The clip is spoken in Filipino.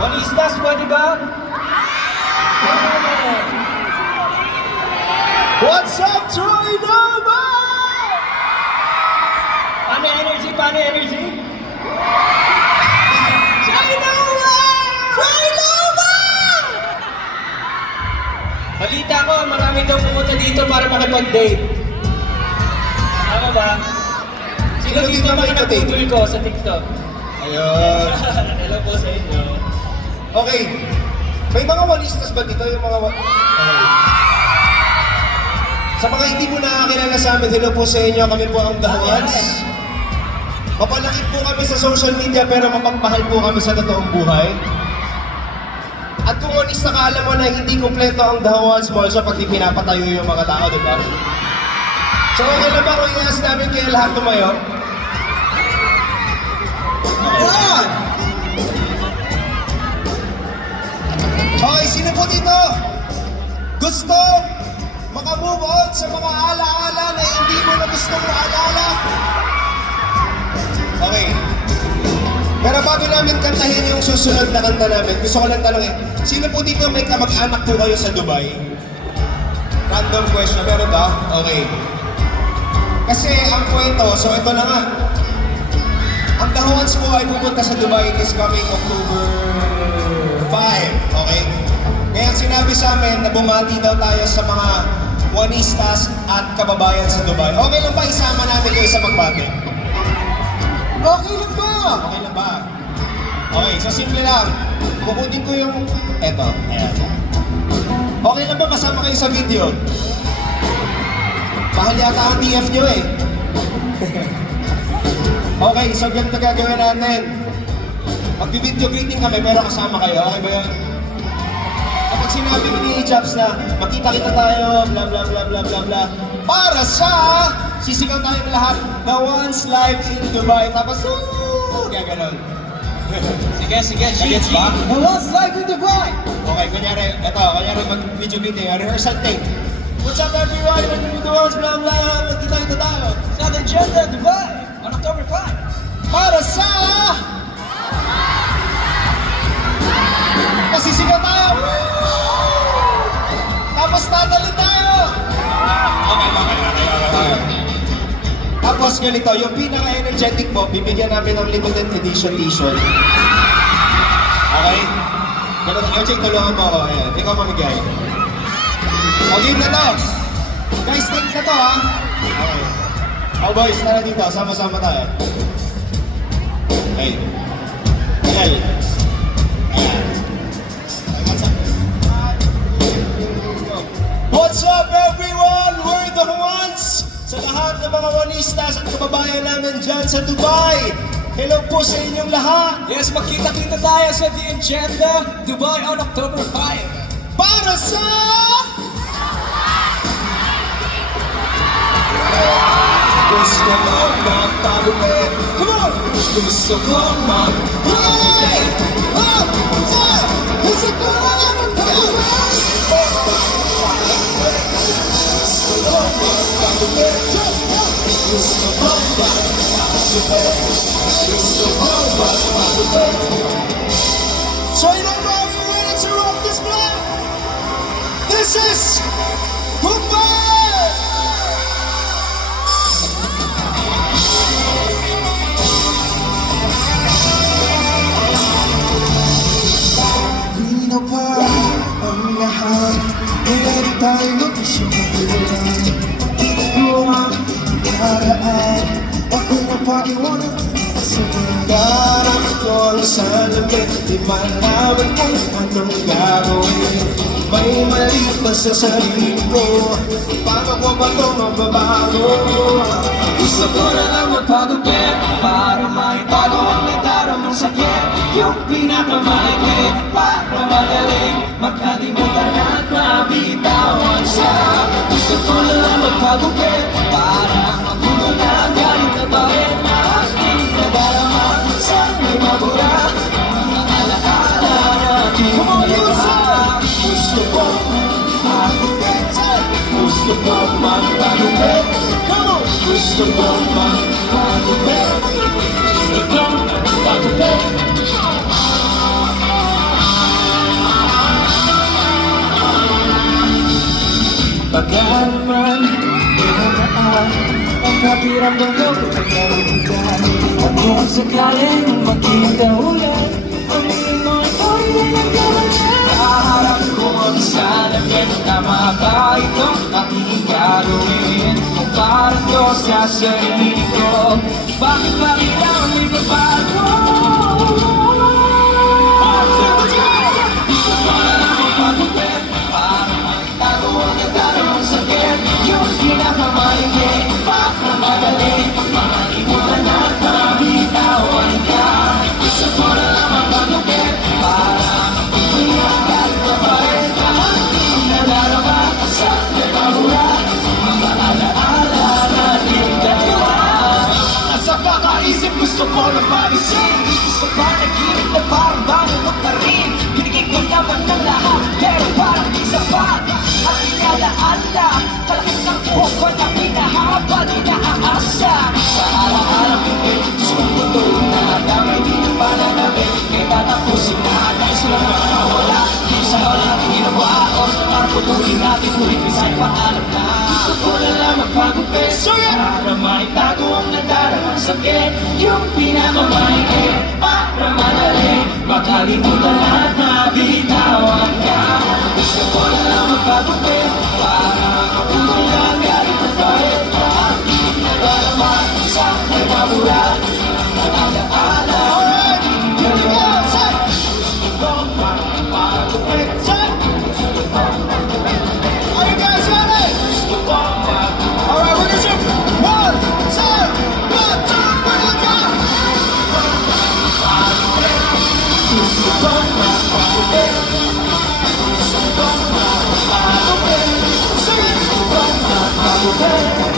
Monistas, pwede ba? What's up, Troy Nova? Paano energy? Paano energy? Troy Nova! Troy Nova! Balita ko, marami daw pumunta dito para makipag-date. Tama ba? Sino dito makipag-date ko sa TikTok? Ayun. Hello po sa inyo. Okay. May mga wanistas ba dito? Yung mga okay. Sa mga hindi mo nakakilala sa amin, hello po sa inyo. Kami po ang The Ones. Mapalakit po kami sa social media pero mapagmahal po kami sa totoong buhay. At kung honest ka, alam mo na hindi kompleto ang The Ones mo sa pag pinapatayo yung mga tao, di ba? So okay na ba kung i-ask namin kayo lahat tumayo? Ayan! Okay, sino po dito? Gusto makamove on sa mga alaala na hindi mo na gustong maalala? Okay. Pero bago namin kantahin yung susunod na kanta namin, gusto ko lang tanongin, sino po dito may kamag-anak po kayo sa Dubai? Random question, pero ba? Okay. Kasi ang kwento, so ito na nga. Ang The Ones po ay pupunta sa Dubai this coming October 5, okay? Ngayon sinabi sa amin na bumati daw tayo sa mga wanistas at kababayan sa Dubai. Okay lang ba isama namin kayo sa pagbati? Okay lang ba? Okay lang ba? Okay, so simple lang. Kukunin ko yung... Eto, ayan. Okay lang ba kasama kayo sa video? Mahal yata ang TF nyo eh. Okay, so ganito gagawin natin. Magbi-video greeting kami pero kasama kayo. Okay ba yan? Kapag sinabi ni Jobs na makita-kita tayo, bla bla bla bla bla bla, para sa sisigaw tayong lahat, The Ones live in Dubai. Tapos, kaya ganun. Sige, Gets ba? The Ones live in Dubai! Okay, kunyari mag-video greeting, rehearsal tape. What's up everyone? Welcome to The Ones, bla bla, magkita-kita tayo. Southern Agenda, Dubai! On October 5! Para sa... Masisigaw tayo! Tapos tatalin tayo! Okay. Tapos ganito, yung pinaka-energetic mo, bibigyan namin ng limited edition t-shirt. Okay? Ganun, RJ, tulungan mo ako. Ayan, ikaw mamigay. O, game na to! Guys, take na to ha! Okay. Oh boys, tara dito, sama-sama tayo. Okay. Ayan. Ayan. What's up everyone? We're The Ones! Sa lahat ng mga wanistas at kababayan namin dyan sa Dubai. Hello po sa inyong lahat. Yes, magkita-kita tayo sa The Agenda, Dubai on October 5! Para sa... Gusto mo magpagupit. Come on! Gusto ko magpagupit. Gusto ko magpagupit. Gusto ko magpagupit. Gusto ko magpagupit. Gusto ko magpagupit. So you know why we're ready to rock this block? This is Goodbye! Di na pa ang lahat, hindi tayo magsisimpulan. Kung ang nakaraan, ako na pag-iwanan sa pagkarap ko sa lamit. Di malaman kung anong gagawin. May mali pa sa sarili ko, paano ko ba ito mababago? Gusto ko na lang magpagupit para maitago ang nagdaramang sakit. Yung pinakamaikli para magaling magkalimutan at mabitawan siya. Gusto ko na lang magpagupit para magulo na galing na bakit na aking nadarama. Sana'y mabura mga alaala natin. Gusto ko magpagupit. Gusto ko magpagupit. Gusto ko magpagupit. Gusto ko magpagupit. pakiramdam ko kapag narubulan. At kung sakaling makita ulit, ang iyong mga ito'y nagkawalan. Kaharap ko ang salamin, tama ba itong aking gagawin? Kung parang ko sa sarili ko, bakit ba kailangan may babago? Gusto ko na lang magpagupit, para maitago ang nagdarang sakit. Yung pinakamalindi, baka madali, makalimutan at mabitawan ka. Gusto ko na lang magpagupit, para hindi agad mapalit. Lahat ng nadarama sa nagpahula, mga alaala natin dalawa. Nasa kakaisip, gusto ko na maisip, sa panaginip na parang bangungot na rin. Binigay ko naman ng lahat, pero parang di sapat. At inalaala, talagang ng buhok ko na pinahaba, di naaasa. Sa araw-araw hindi, sumundo na damay, di na pala namin. Kaya tatapusin na, dahil sila na nakawala. Sa oras na ginawa, oras na para putuloy natin, ulit isa'y paalam na. Gusto ko na lang magpagupit, para maitago ang nadaramang sakit. Yung pinakamainit, para madali, makalimutan at mabitawan ka. Gusto ko na lang magpagupit, para makapuloy ang galing ng palit. Lahat ng nadarama sa nagmamura, ang alaala. Alright! Here we go! Set! Gusto ko magpagupit, Are you guys ready? gusto ko magpagupit. Alright, we're gonna jump. 1, 2, 1, 2, we're gonna go! Gusto ko magpagupit, gusto ko magpagupit, Sing it! gusto ko magpagupit.